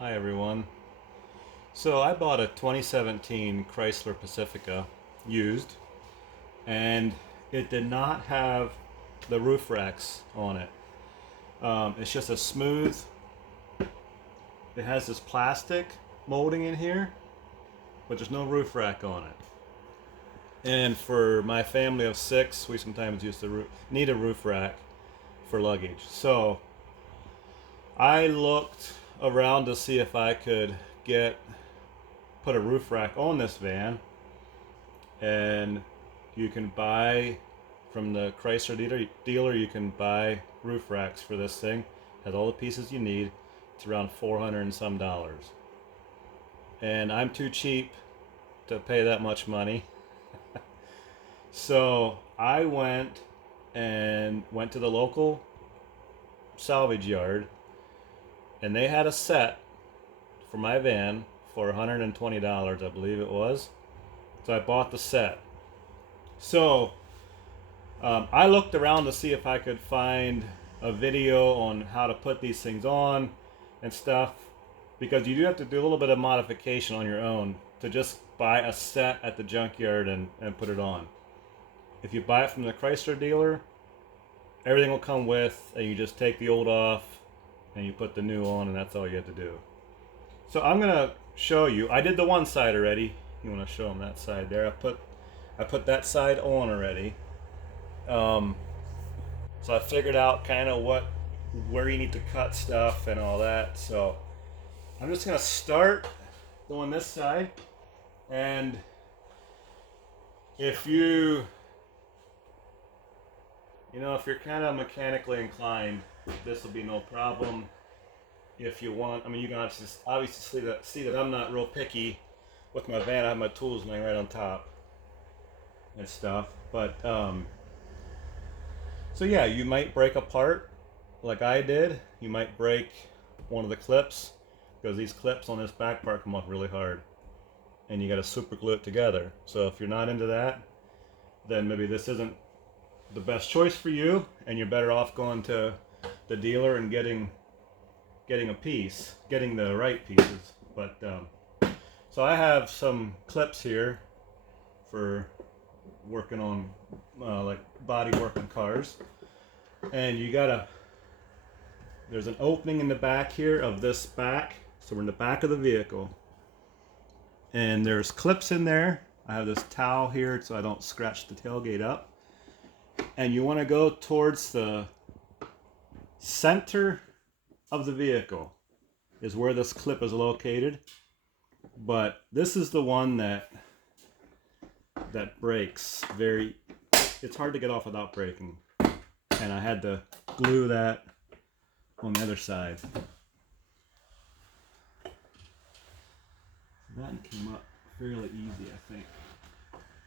Hi everyone. So I bought a 2017 Chrysler Pacifica used, and it did not have the roof racks on it. It's just a smooth, it has this plastic molding in here, but there's no roof rack on it. And for my family of six, we sometimes need a roof rack for luggage. So I looked around to see if I could put a roof rack on this van, and you can buy from the Chrysler dealer. You can buy roof racks for this thing. Has all the pieces you need. It's around 400 and some dollars, and I'm too cheap to pay that much money. So I went to the local salvage yard, and they had a set for my van for $120, I believe it was. So I bought the set. So I looked around to see if I could find a video on how to put these things on and stuff, because you do have to do a little bit of modification on your own to just buy a set at the junkyard and put it on. If you buy it from the Chrysler dealer, everything will come with, and you just take the old off and you put the new on, and that's all you have to do. So I'm gonna show you. I did the one side already. You want to show them that side there? I put that side on already. Um, so I figured out kind of where you need to cut stuff and all that. So I'm just gonna start doing this side, and if if you're kind of mechanically inclined, this will be no problem. If you want, I mean, you can obviously see that I'm not real picky with my van. I have my tools laying right on top and stuff. But so yeah, you might break a part like I did. You might break one of the clips, because these clips on this back part come off really hard, and you got to super glue it together. So if you're not into that, then maybe this isn't the best choice for you, and you're better off going to the dealer and getting the right pieces. But so I have some clips here for working on like body work on cars, and there's an opening in the back here of this back, so we're in the back of the vehicle, and there's clips in there. I have this towel here so I don't scratch the tailgate up, and you want to go towards the center of the vehicle is where this clip is located. But this is the one that breaks it's hard to get off without breaking, and I had to glue that on the other side. That came up fairly easy, I think.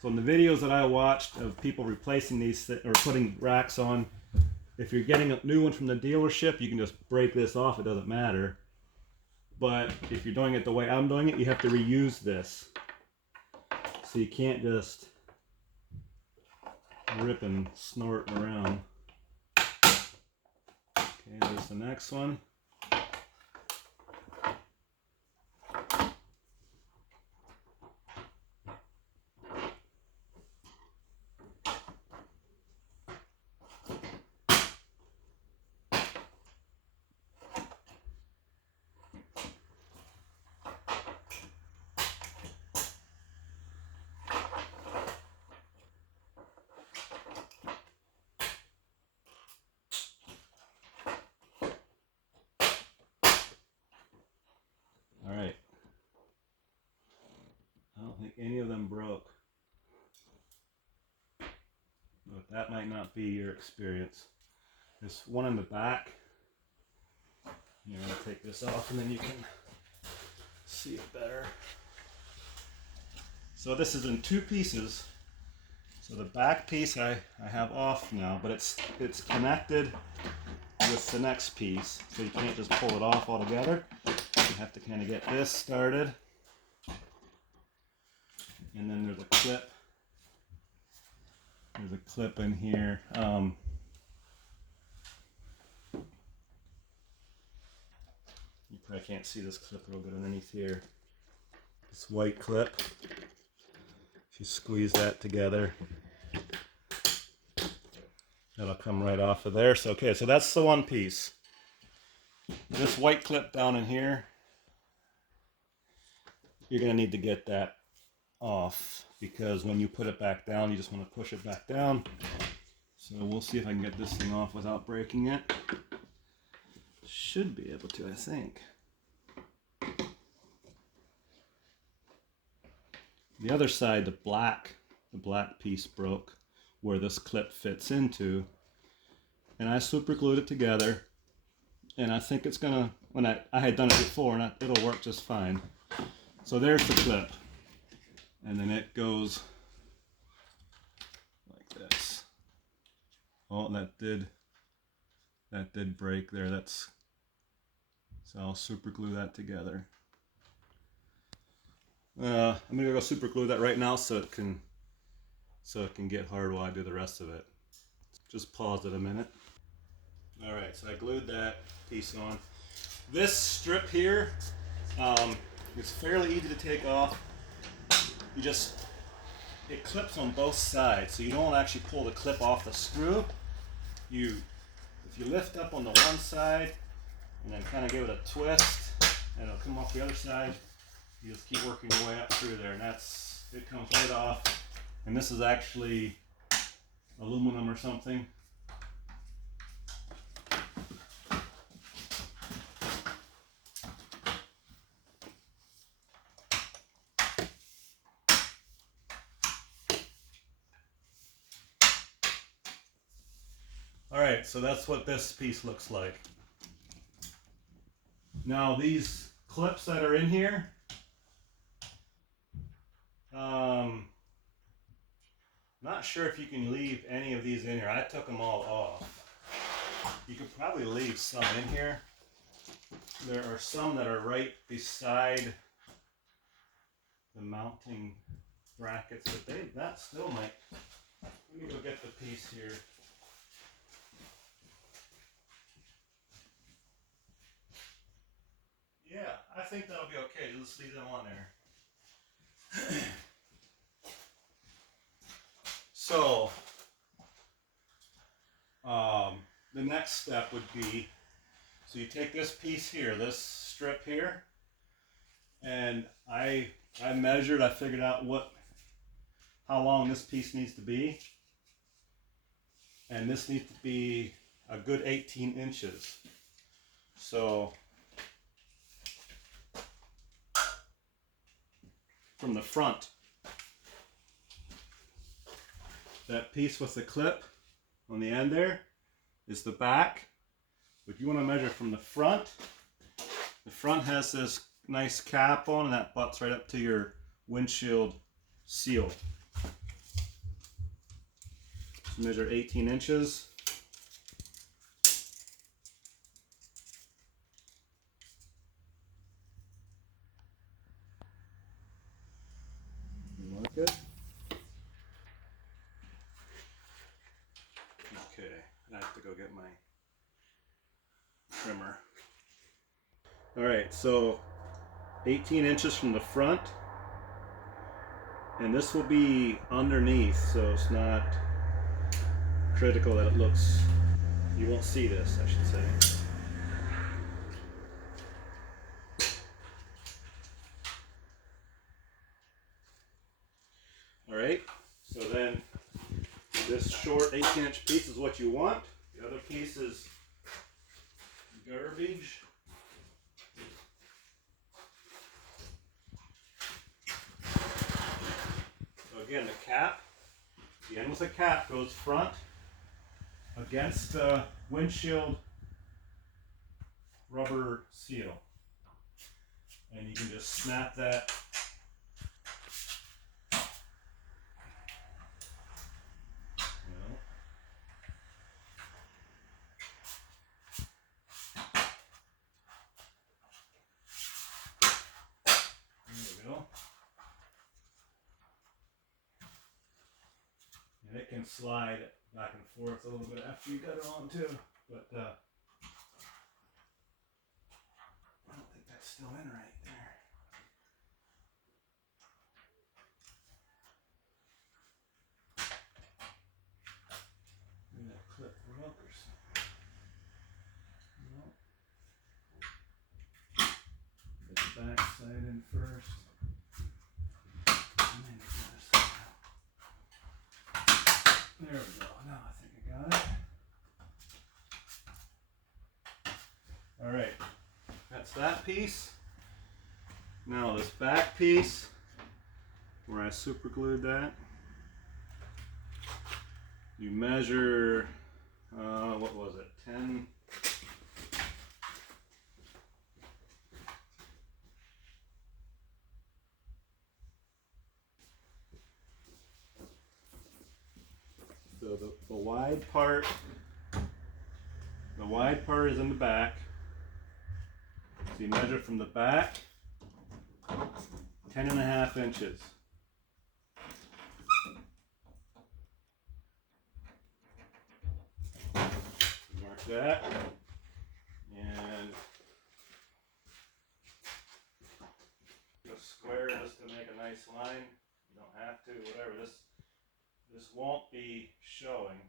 So in the videos that I watched of people replacing these or putting racks on, if you're getting a new one from the dealership, you can just break this off. It doesn't matter. But if you're doing it the way I'm doing it, you have to reuse this. So you can't just rip and snort around. Okay, there's the next one. All right. I don't think any of them broke, but that might not be your experience. There's one in the back. You're going to take this off and then you can see it better. So this is in two pieces. So the back piece I have off now, but it's connected with the next piece. So you can't just pull it off altogether. You have to kind of get this started. And then there's a clip. There's a clip in here. You I can't see this clip real good underneath here. This white clip. If you squeeze that together, that'll come right off of there. So okay, so that's the one piece. This white clip down in here, you're gonna need to get that off, because when you put it back down, you just want to push it back down. So we'll see if I can get this thing off without breaking it. Should be able to, I think. The other side, the black piece broke where this clip fits into, and I super glued it together, and I think it's gonna, when I had done it before, and it'll work just fine. So there's the clip, and then it goes like this. Oh, that did break there. So I'll super glue that together. I'm gonna go super glue that right now so it can get hard while I do the rest of it. Just pause it a minute. All right, so I glued that piece on. This strip here, it's fairly easy to take off. It clips on both sides, so you don't actually pull the clip off the screw. If you lift up on the one side and then kind of give it a twist, and it'll come off the other side. You just keep working your way up through there, and it comes right off. And this is actually aluminum or something. All right, so that's what this piece looks like. Now these clips that are in here, not sure if you can leave any of these in here. I took them all off. You could probably leave some in here. There are some that are right beside the mounting brackets, but that still might. Let me go get the piece here. Yeah, I think that'll be okay. Just leave them on there. So, the next step would be, so you take this piece here, this strip here, and I measured, I figured out how long this piece needs to be, and this needs to be a good 18 inches. So, from the front, that piece with the clip on the end there is the back. But you want to measure from the front. The front has this nice cap on, and that butts right up to your windshield seal. So measure 18 inches. Mark it. Okay, I have to go get my trimmer. All right, so 18 inches from the front, and this will be underneath, so it's not critical that it looks, you won't see this, I should say. All right, so then this short 18-inch piece is what you want. The other piece is garbage. So again, the end with the cap goes front against the windshield rubber seal. And you can just snap that. And it can slide back and forth a little bit after you got it on too, but I don't think There we go. Now I think I got it. All right, that's that piece. Now this back piece, where I super glued that, you measure, what was it, 10, so the wide part is in the back. So you measure from the back 10.5 inches. Mark that, and just square just to make a nice line. You don't have to, whatever. This won't be showing.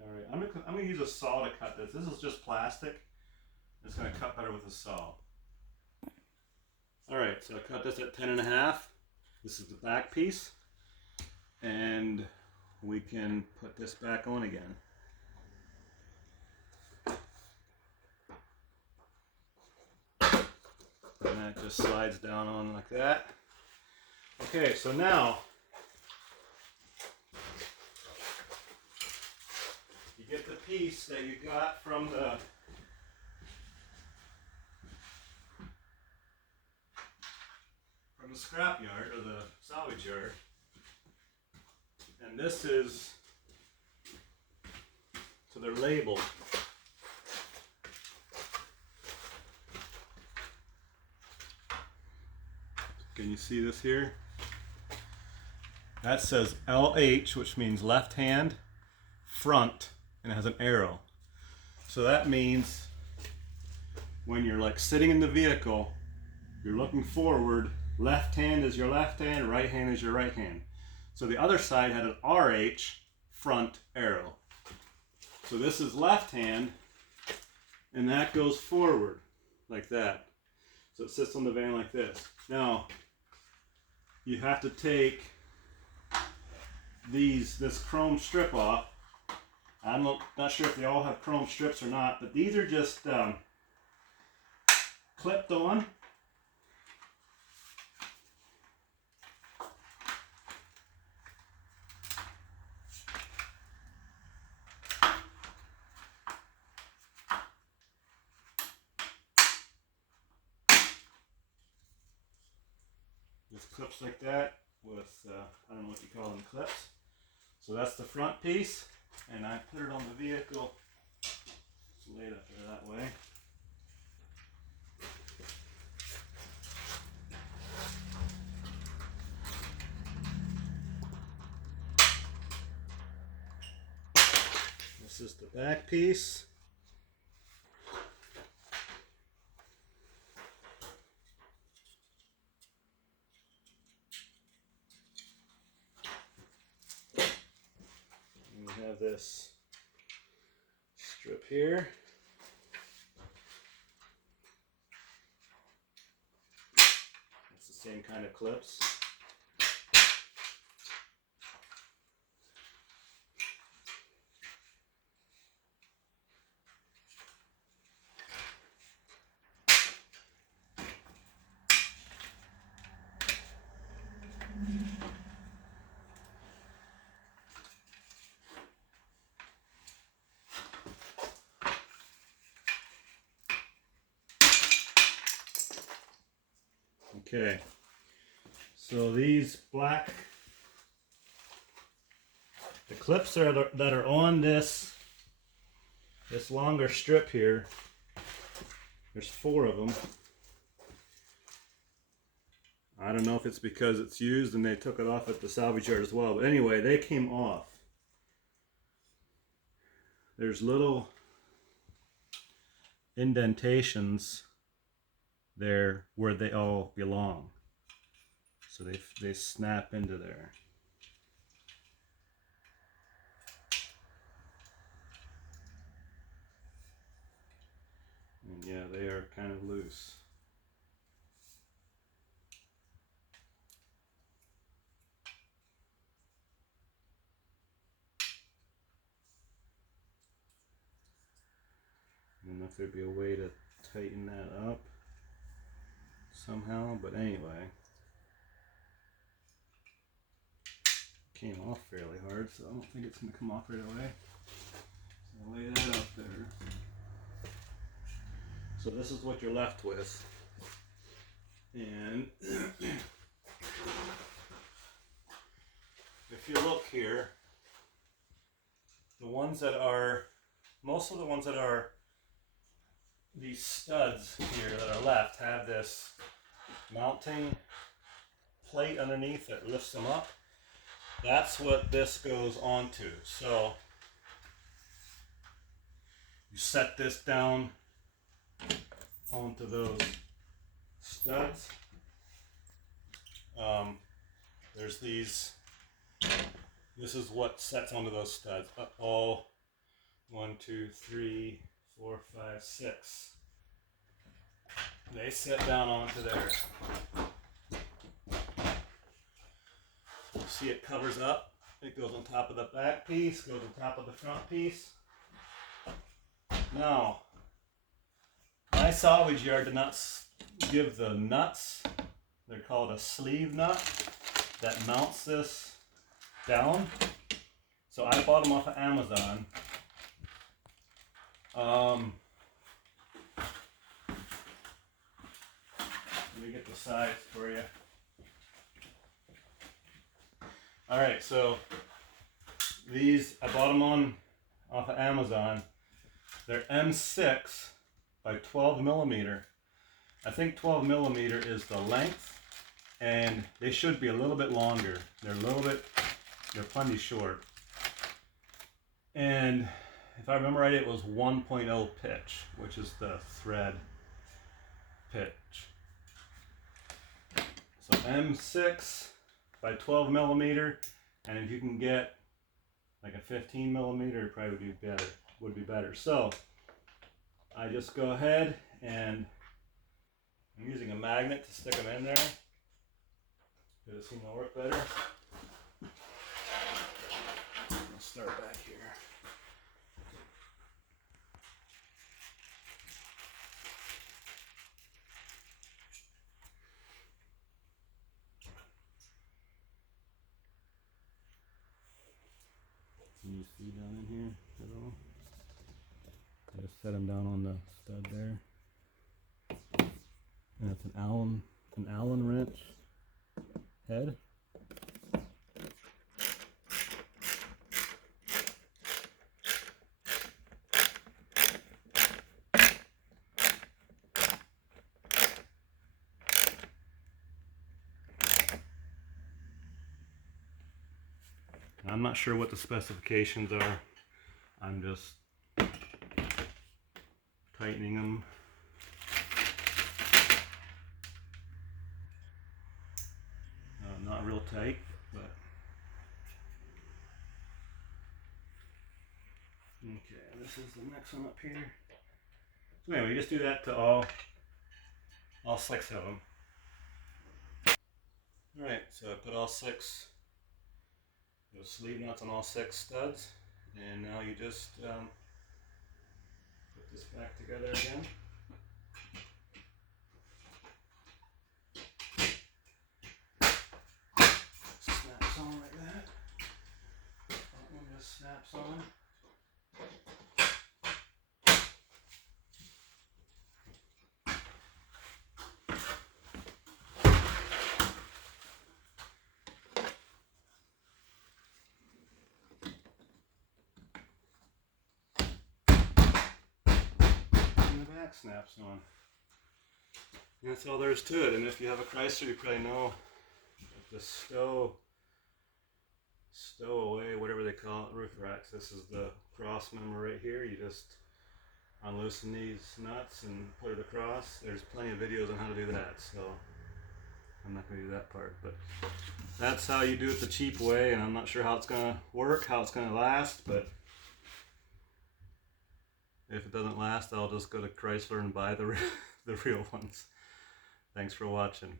All right, I'm gonna use a saw to cut this. This is just plastic. It's gonna cut better with a saw. All right, so I cut this at 10.5. This is the back piece, and we can put this back on again. And that just slides down on like that. Okay, so now you get the piece that you got from the scrap yard or the salvage yard, and this is, so they're labeled. Can you see this here? That says LH, which means left hand, front, and it has an arrow. So that means when you're like sitting in the vehicle, you're looking forward, left hand is your left hand, right hand is your right hand. So the other side had an RH, front arrow. So this is left hand, and that goes forward like that. So it sits on the van like this. Now, you have to take this chrome strip off. I'm not sure if they all have chrome strips or not, but these are just clipped on. Just clips like that with, I don't know what you call them, clips. So that's the front piece, and I put it on the vehicle, lay it up there that way. This is the back piece. And we have this strip here. It's the same kind of clips. Okay, so these the clips that are on this longer strip here, there's 4 of them. I don't know if it's because it's used and they took it off at the salvage yard as well, but anyway, they came off. There's little indentations there where they all belong. So they snap into there. And yeah, they are kind of loose. I don't know if there'd be a way to tighten that up somehow, but anyway. Came off fairly hard, so I don't think it's going to come off right away. So I'll lay that up there. So this is what you're left with. And if you look here, most of the ones that are these studs here that are left have this mounting plate underneath that lifts them up. That's what this goes onto. So you set this down onto those studs. There's these. This is what sets onto those studs. All 1, 2, 3, 4, 5, 6. They set down onto there. See, it covers up. It goes on top of the back piece, goes on top of the front piece. Now, my salvage yard did not give the nuts. They're called a sleeve nut that mounts this down. So I bought them off of Amazon. Let me get the size for you. Alright, so these, I bought them off of Amazon. They're M6 by 12 millimeter. I think 12 millimeter is the length, and they should be a little bit longer. They're plenty short. And if I remember right, it was 1.0 pitch, which is the thread pitch. So M6 by 12 millimeter, and if you can get like a 15 millimeter, it probably would be better. So I just go ahead and I'm using a magnet to stick them in there because it seems to work better. I'll start back here. Can you see down in here at all? I just set them down on the stud there. And it's an Allen wrench head. I'm not sure what the specifications are. I'm just tightening them. Not real tight, but okay, this is the next one up here. So anyway, you just do that to all 6 of them. Alright, so I put all 6 those sleeve nuts on all 6 studs, and now you just put this back together again. Snaps on like that. That one just snaps on. Back snaps on. And that's all there is to it. And if you have a Chrysler, you probably know the stowaway, whatever they call it, roof racks. This is the cross member right here. You just unloosen these nuts and put it across. There's plenty of videos on how to do that. So I'm not going to do that part, but that's how you do it the cheap way, and I'm not sure how it's going to work, how it's going to last, but if it doesn't last, I'll just go to Chrysler and buy the real ones. Thanks for watching.